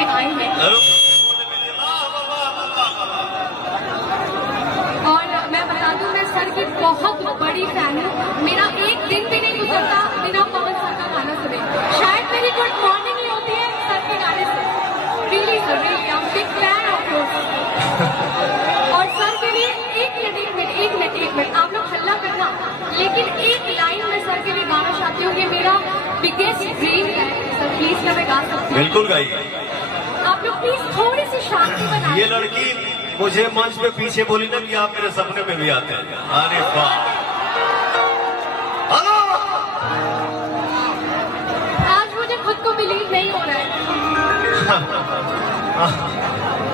पे आए हैं। और मैं बता दूं, मैं सर की बहुत बड़ी फैन हूँ। मेरा एक दिन भी नहीं गुजरता बिना पवन सर का गाना सुने। शायद मेरी गुड मॉर्निंग ही होती है सर के गाने से। Really sir, really I am big fan of yours. और सर के लिए एक मिनट आप लोग हल्ला करना, लेकिन एक लाइन में सर के लिए गाना चाहती हूँ। ये मेरा बिगेस्ट ड्रीम है सर, प्लीज क्या मैं गा सकती हूँ? बिल्कुल गाइए। आप लोग प्लीज थोड़ी सी शांति बनाइए। ये लड़की मुझे मंच पे पीछे बोली ना कि आप मेरे सपने में भी आते हैं। अरे वाह, हेलो। आज मुझे खुद को बिलीव नहीं हो रहा है।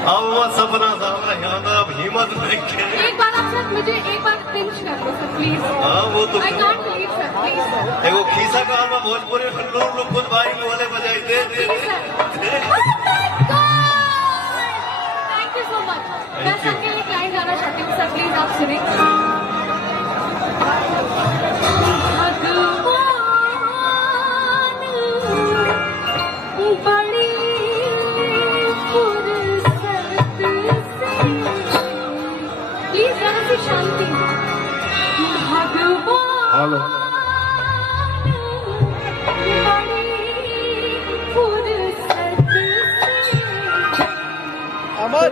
अब वो सपना सामने यहाँ अब हिम्मत नहीं खेले। एक बार आप सर मुझे एक बार पिंच कर दो सर प्लीज। हाँ वो तो I can't believe sir, please. देखो खीसा काल में भोजपुरी लोग खुद भाई बोले बजाई दे दे। Thank you so much. मैं सर के लिए एक लाइन गाना चाहती हूँ सर, प्लीज आप सुने। बड़ी प्लीज जरा सी शांति। भगवान बड़ी फुर्सत से अमर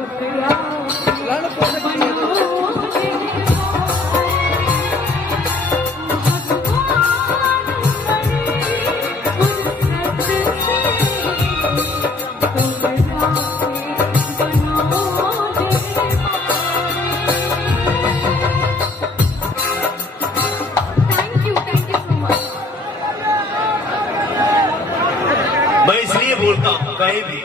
मैं इसलिए बोलता हूँ कहीं भी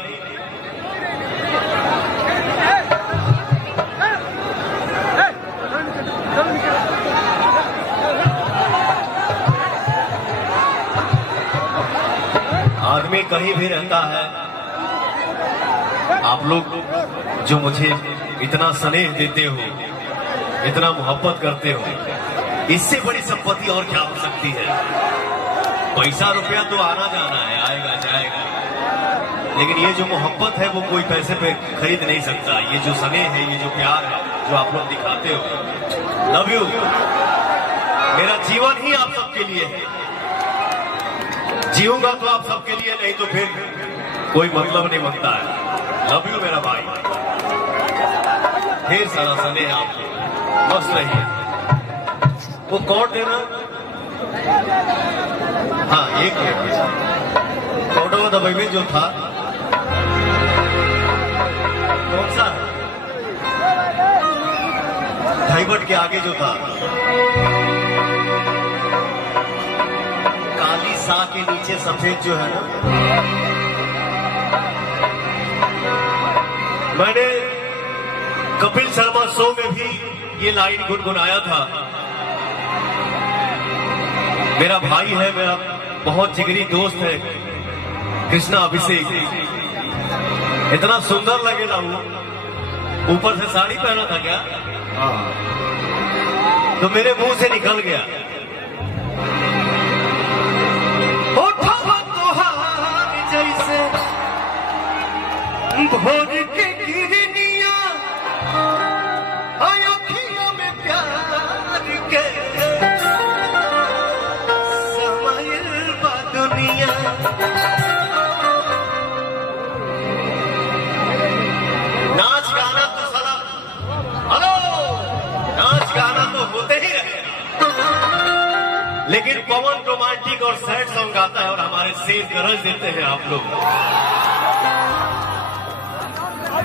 आदमी कहीं भी रहता है, आप लोग जो मुझे इतना स्नेह देते हो, इतना मोहब्बत करते हो, इससे बड़ी संपत्ति और क्या हो सकती है? पैसा रुपया तो आना जाना है, आएगा जाएगा, लेकिन ये जो मोहब्बत है वो कोई पैसे पे खरीद नहीं सकता। ये जो स्नेह है, ये जो प्यार है जो आप लोग दिखाते हो, लव यू। मेरा जीवन ही आप सबके लिए है। जीऊंगा तो आप सबके लिए, नहीं तो फिर कोई मतलब नहीं बनता है। लव यू मेरा भाई, ढेर सारा स्नेह आपको। मस्त रहिए। वो कॉर्ड देना। हाँ एक कॉर्डों दबाई में जो था कौन सा डाइवर्ट के आगे जो था, काली सा के नीचे सफेद जो है ना, मैंने कपिल शर्मा शो में भी ये लाइन गुनगुनाया था। मेरा भाई है, मेरा बहुत जिगरी दोस्त है कृष्णा अभिषेक। इतना सुंदर लगेगा वो, ऊपर से साड़ी पहना था क्या? हाँ, तो मेरे मुंह से निकल गया। जैसे भोर के किरनियां अखियों में प्यार के समाइल बा दुनिया। नाच गाना तो साला, हेलो, नाच गाना तो होते ही रहे, लेकिन पवन रोमांटिक और सैड सॉन्ग गाता है और हमारे शेर गरज देते हैं आप लोग।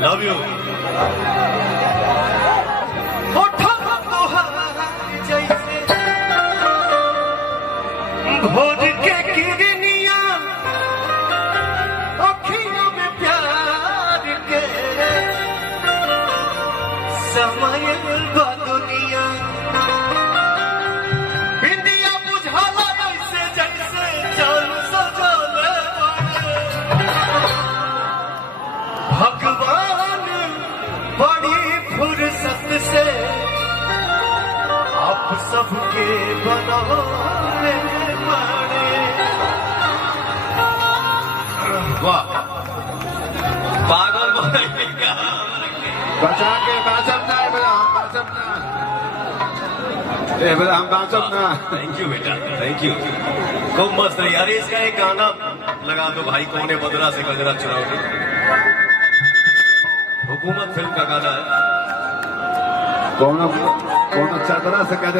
Love you. जैसे भोर के किरनियां अखियों में प्यार के समय बा दुनिया। भगवान बड़ी फुर्सत से आप सबके बनौले बड़े। वाह। बचा के बाजब ना हम बाजब ना। थैंक यू बेटा, थैंक यू। खूब मस्त है यार। इसका एक गाना लगा दो भाई, कौने बदला से गजरा चुराओगे। हुकूमत फिल्म का गाना है। कौन चादरा से कह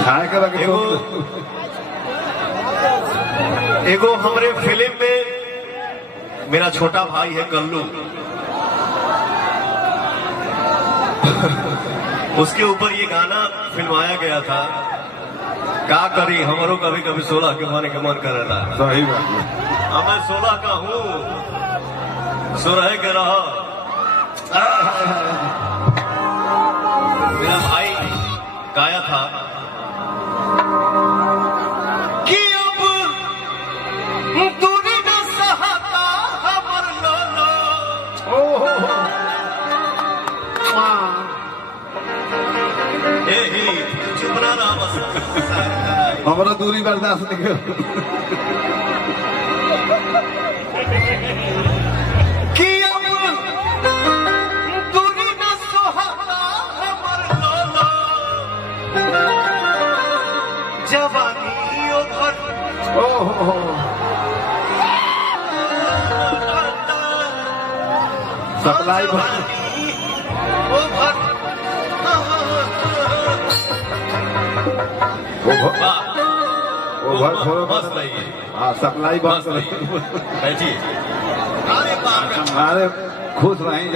खाए का लगे। एगो हमरे फिल्म में मेरा छोटा भाई है कल्लू, उसके ऊपर ये गाना फिल्माया गया था। क्या करी हमारो कभी कभी 16 के माने के मन कर रहा है। सही बात है। मैं 16 का हूँ, 16 के रहा। मेरा भाई गाया था कि अब दूरी न सहता हमर लोलो। यही चुपना ना बस। हमारा दूरी बर्दाश्त नहीं कर। कि अब दूरी न सहता हमर लोलो। जवानी ओभर सप्लाई ओभर। ओवर थोड़ा मस्त है ये। हाँ सप्लाई बंद बैठिए। अरे बाप रे। हमारे खुश रहें।